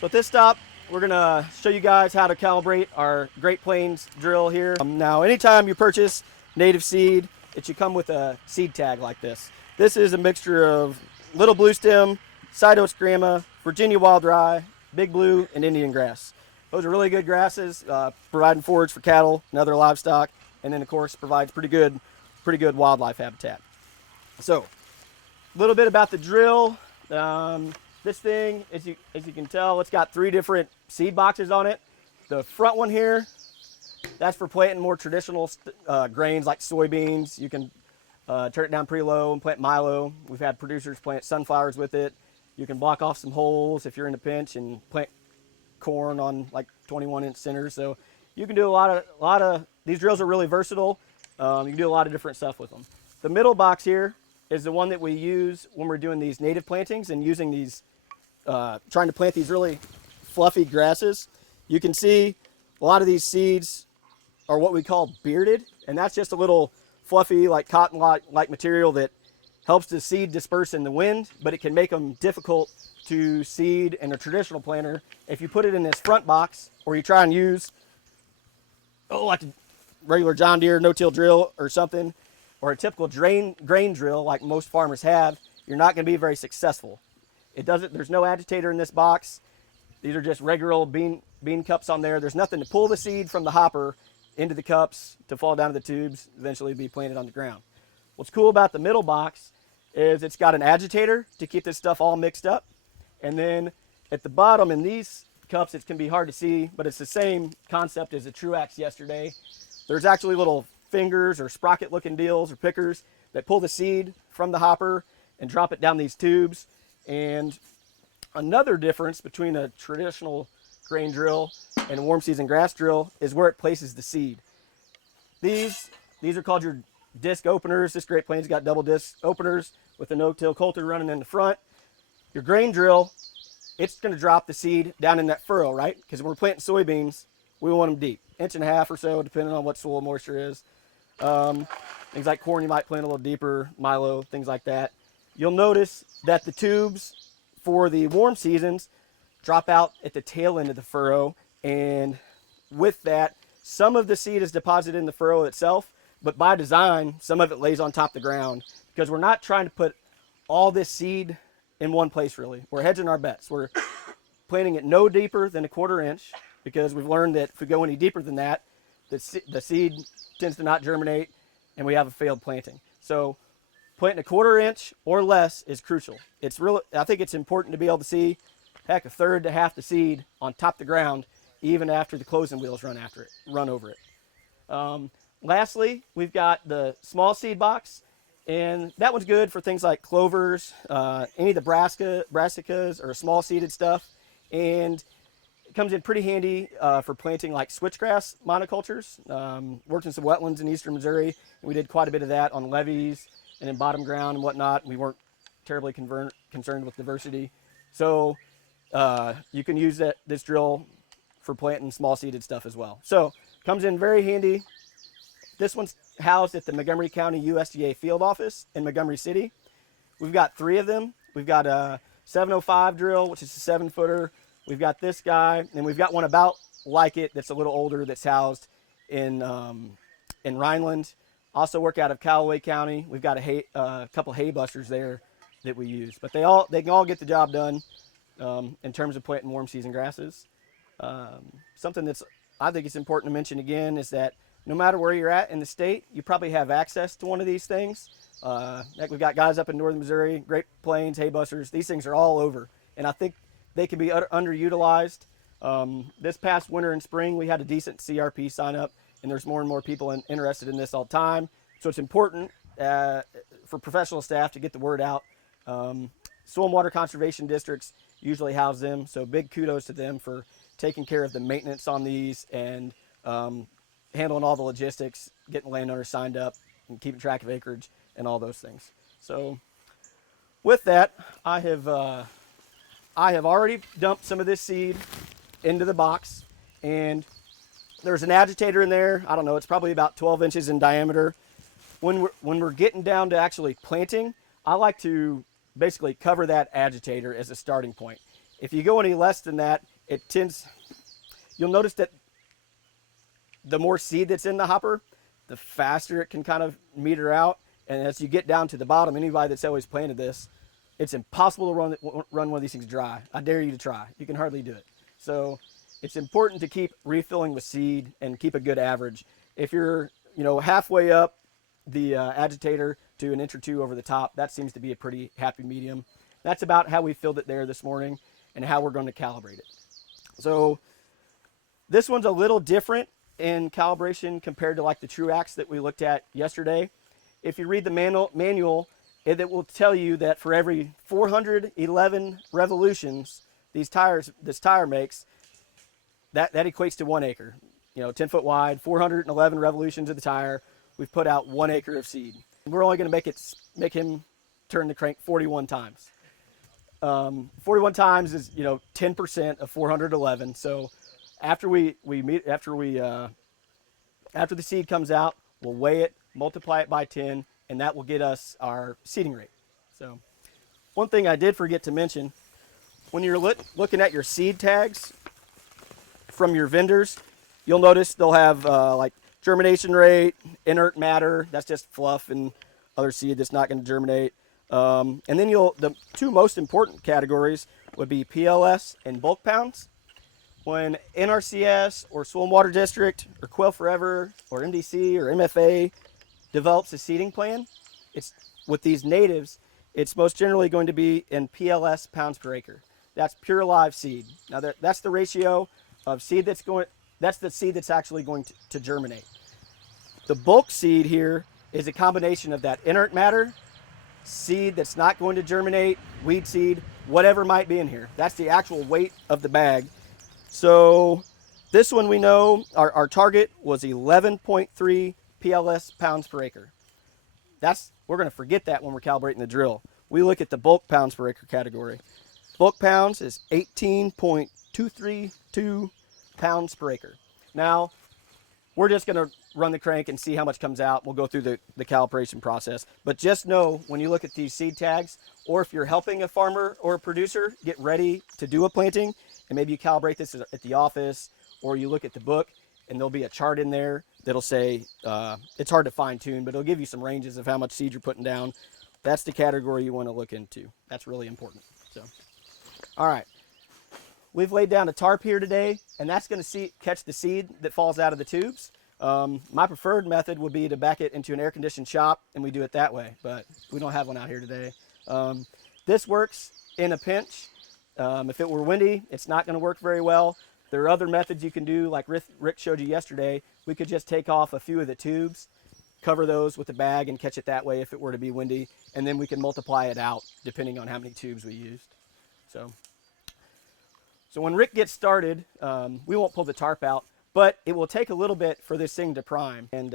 So at this stop, we're gonna show you guys how to calibrate our Great Plains drill here. Now, anytime you purchase native seed, it should come with a seed tag like this. This is a mixture of little blue stem, cytoscrama, Virginia wild rye, big blue, and Indian grass. Those are really good grasses, providing forage for cattle and other livestock, and then of course provides pretty good wildlife habitat. So, a little bit about the drill. This thing, as you can tell, it's got 3 different seed boxes on it. The front one here, that's for planting more traditional grains like soybeans. You can turn it down pretty low and plant milo. We've had producers plant sunflowers with it. You can block off some holes if you're in a pinch and plant corn on like 21-inch centers. So you can do a lot of these drills are really versatile. You can do a lot of different stuff with them. The middle box here is the one that we use when we're doing these native plantings and using these, trying to plant these really fluffy grasses. You can see a lot of these seeds are what we call bearded, and that's just a little fluffy, like cotton-like material that helps the seed disperse in the wind, but it can make them difficult to seed in a traditional planter. If you put it in this front box, or you try and use, like a regular John Deere no-till drill or something, or a typical grain drill like most farmers have, you're not going to be very successful. There's no agitator in this box. These are just regular old bean cups on there. There's nothing to pull the seed from the hopper into the cups to fall down to the tubes, eventually be planted on the ground. What's cool about the middle box is it's got an agitator to keep this stuff all mixed up. And then at the bottom in these cups, it can be hard to see, but it's the same concept as the Truax yesterday. There's actually little fingers or sprocket looking deals or pickers that pull the seed from the hopper and drop it down these tubes. And another difference between a traditional grain drill and a warm season grass drill is where it places the seed. These are called your disc openers. This Great Plains got double disc openers with a no-till coulter running in the front. Your grain drill, it's going to drop the seed down in that furrow, right? Because when we're planting soybeans, we want them deep, 1.5 inches or so, depending on what soil moisture is. Things like corn, you might plant a little deeper, milo, things like that. You'll notice that the tubes for the warm seasons drop out at the tail end of the furrow, and with that, some of the seed is deposited in the furrow itself, but by design, some of it lays on top of the ground because we're not trying to put all this seed in one place, really. We're hedging our bets. We're planting it no deeper than 1/4 inch because we've learned that if we go any deeper than that, the seed tends to not germinate and we have a failed planting. So planting 1/4 inch or less is crucial. I think it's important to be able to see, heck, 1/3 to half the seed on top of the ground, even after the closing wheels run over it. Lastly, we've got the small seed box, and that one's good for things like clovers, any of the brassicas or small seeded stuff, and it comes in pretty handy for planting like switchgrass monocultures. Worked in some wetlands in eastern Missouri, and we did quite a bit of that on levees and in bottom ground and whatnot. We weren't terribly concerned with diversity, so you can use this drill for planting small seeded stuff as well. So comes in very handy. This one's housed at the Montgomery County USDA field office in Montgomery City. We've got 3 of them. We've got a 705 drill, which is a 7-footer. We've got this guy, and we've got one about like it that's a little older that's housed in Rhineland. Also work out of Callaway County. We've got a couple hay busters there that we use, but they can all get the job done in terms of planting warm season grasses. Something that's I think it's important to mention again is that no matter where you're at in the state, you probably have access to one of these things. Heck, we've got guys up in northern Missouri, Great Plains, hay busters. These things are all over, and I think they can be underutilized. This past winter and spring, we had a decent CRP sign up, and there's more and more people interested in this all the time. So it's important for professional staff to get the word out. Soil and water conservation districts usually house them, so big kudos to them for taking care of the maintenance on these and handling all the logistics, getting landowners signed up, and keeping track of acreage and all those things. So with that, I have already dumped some of this seed into the box, and there's an agitator in there. I don't know, it's probably about 12 inches in diameter. When we're getting down to actually planting, I like to basically cover that agitator as a starting point. If you go any less than that, you'll notice that the more seed that's in the hopper, the faster it can kind of meter out. And as you get down to the bottom, anybody that's always planted this, it's impossible to run one of these things dry. I dare you to try. You can hardly do it. So it's important to keep refilling with seed and keep a good average. If you're, halfway up the agitator to an inch or two over the top, that seems to be a pretty happy medium. That's about how we filled it there this morning and how we're going to calibrate it. So this one's a little different in calibration compared to like the Truax that we looked at yesterday. If you read the manual, it will tell you that for every 411 revolutions this tire makes, that equates to 1 acre. 10 foot wide, 411 revolutions of the tire, we've put out 1 acre of seed. We're only going to make him turn the crank 41 times. 41 times is 10% of 411. So after the seed comes out, we'll weigh it, multiply it by 10, and that will get us our seeding rate. So one thing I did forget to mention, when you're looking at your seed tags from your vendors, you'll notice they'll have like germination rate, inert matter, that's just fluff and other seed that's not going to germinate. And then the two most important categories would be PLS and bulk pounds. When NRCS or Soil and Water District or Quail Forever or MDC or MFA develops a seeding plan, it's with these natives, it's most generally going to be in PLS pounds per acre. That's pure live seed. Now that's the ratio of seed that's the seed that's actually going to germinate. The bulk seed here is a combination of that inert matter, seed that's not going to germinate, weed seed, whatever might be in here. That's the actual weight of the bag. So this one we know our target was 11.3 PLS pounds per acre. We're going to forget that when we're calibrating the drill. We look at the bulk pounds per acre category. Bulk pounds is 18.232 pounds per acre. Now, we're just going to run the crank and see how much comes out. We'll go through the calibration process. But just know when you look at these seed tags, or if you're helping a farmer or a producer get ready to do a planting, and maybe you calibrate this at the office, or you look at the book, and there'll be a chart in there that'll say, it's hard to fine tune, but it'll give you some ranges of how much seed you're putting down. That's the category you want to look into. That's really important. So, all right. We've laid down a tarp here today, and that's going to catch the seed that falls out of the tubes. My preferred method would be to back it into an air-conditioned shop, and we do it that way, but we don't have one out here today. This works in a pinch. If it were windy, it's not going to work very well. There are other methods you can do, like Rick showed you yesterday. We could just take off a few of the tubes, cover those with a bag, and catch it that way if it were to be windy, and then we can multiply it out depending on how many tubes we used. So when Rick gets started, we won't pull the tarp out, but it will take a little bit for this thing to prime. And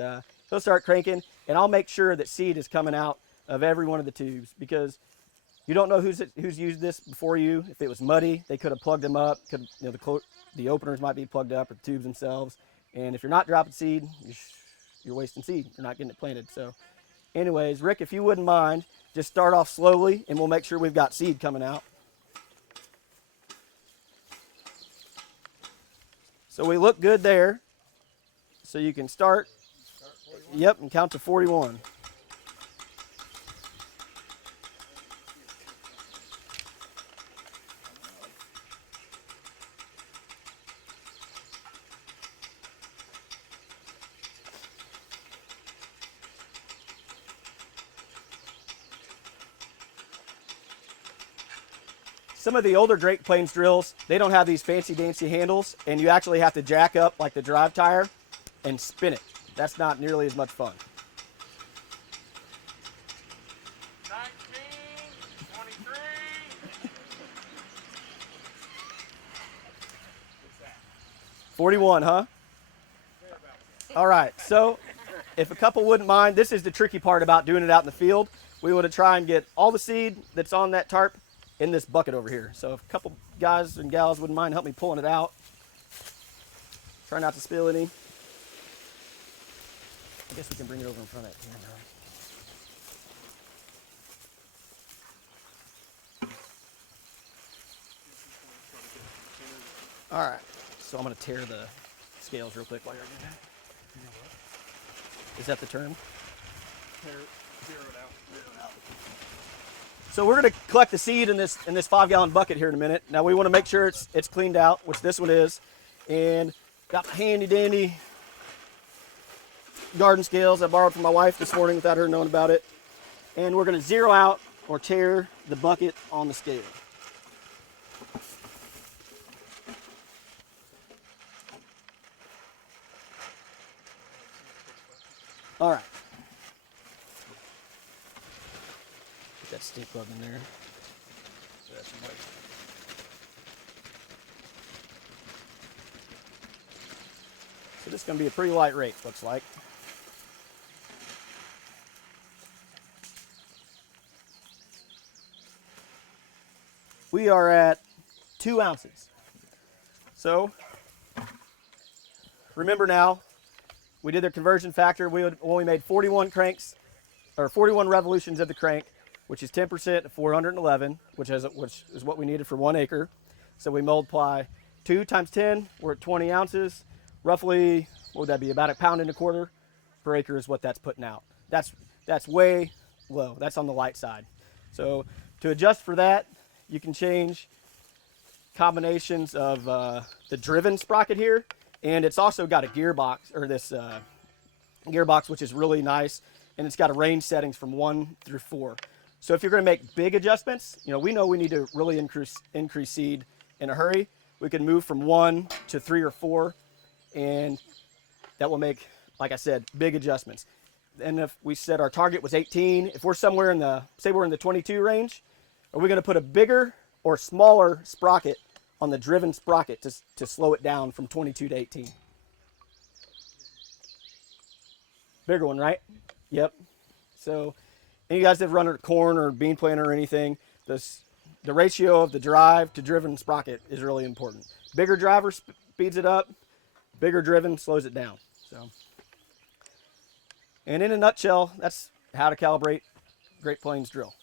he'll start cranking, and I'll make sure that seed is coming out of every one of the tubes, because you don't know who's used this before you. If it was muddy, they could have plugged them up. The openers might be plugged up, or the tubes themselves. And if you're not dropping seed, you're wasting seed. You're not getting it planted. So anyways, Rick, if you wouldn't mind, just start off slowly, and we'll make sure we've got seed coming out. So we look good there. So you can start, yep, and count to 41. Some of the older Great Plains drills, they don't have these fancy dancy handles, and you actually have to jack up like the drive tire and spin it. That's not nearly as much fun. 19, 23. 41, huh? All right, so if a couple wouldn't mind, this is the tricky part about doing it out in the field. We want to try and get all the seed that's on that tarp in this bucket over here. So if a couple guys and gals wouldn't mind help me pulling it out. Try not to spill any. I guess we can bring it over in front of it. All right, so I'm gonna tear the scales real quick while you're doing that. Is that the term? Zero it out. So we're gonna collect the seed in this 5-gallon bucket here in a minute. Now we want to make sure it's cleaned out, which this one is, and got my handy dandy garden scales I borrowed from my wife this morning without her knowing about it. And we're gonna zero out or tear the bucket on the scale. All right. Put that stink bug in there. So that's white. So this is going to be a pretty light rate, looks like. We are at 2 ounces. So remember now, we did the conversion factor. We only made 41 cranks, or 41 revolutions of the crank, which is 10% of 411, which is what we needed for 1 acre. So we multiply 2 times 10, we're at 20 ounces. Roughly, what would that be? About 1.25 pounds per acre is what that's putting out. That's way low. That's on the light side. So to adjust for that, you can change combinations of the driven sprocket here. And it's also got a gearbox, or this gearbox, which is really nice. And it's got a range settings from 1 through 4. So if you're going to make big adjustments, we know we need to really increase seed in a hurry. We can move from 1 to 3 or 4, and that will make, like I said, big adjustments. And if we said our target was 18, if we're somewhere in the, say we're in the 22 range, are we going to put a bigger or smaller sprocket on the driven sprocket to slow it down from 22 to 18? Bigger one, right? Yep. So any of you guys that have run a corn or bean planter or anything, the ratio of the drive to driven sprocket is really important. Bigger driver speeds it up, bigger driven slows it down. So, and in a nutshell, that's how to calibrate Great Plains drill.